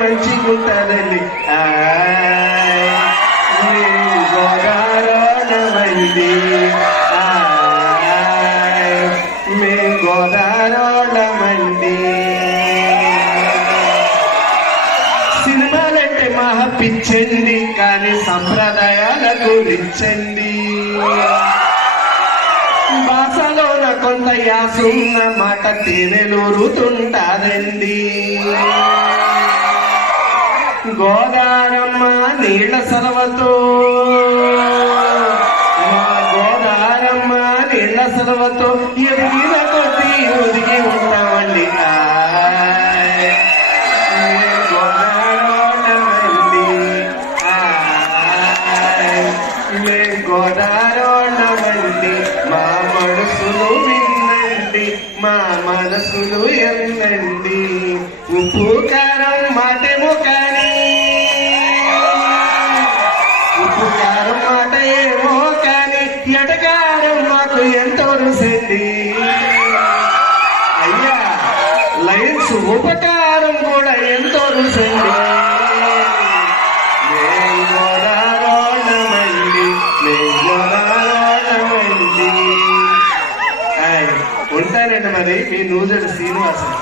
మంచిగుంటారండి. గోదారోళమండి, మీ గోదారోళమండి. సినిమాలంటే మహా పిచ్చండి, కానీ సంప్రదాయాల గురించండి. భాషలోన కొంత యాసున్న మాట తేనెలూరుతుంటారండి. గోదారమ్మ నీళ్ల సలవతో, గోదారమ్మ నీళ్ల సలవతో ఎదిగిన కొద్ది ఒదిగి ఉంటామండి. గోదారోళమండి, మా మనసులు వినండి, మా మనసులు ఎన్నండి. ఉప్పు కారం మాటేమో కానీ, ఉప్పు కారం మాట ఏమో కానీ, ఎటకారం మాకు ఎంతో రుసండి. అయ్యా లైన్స్ ఉపకారం కూడా ఎంతో రుసండి. ఉంటానండి మరి మీ నూజెడు శ్రీనివాసన్.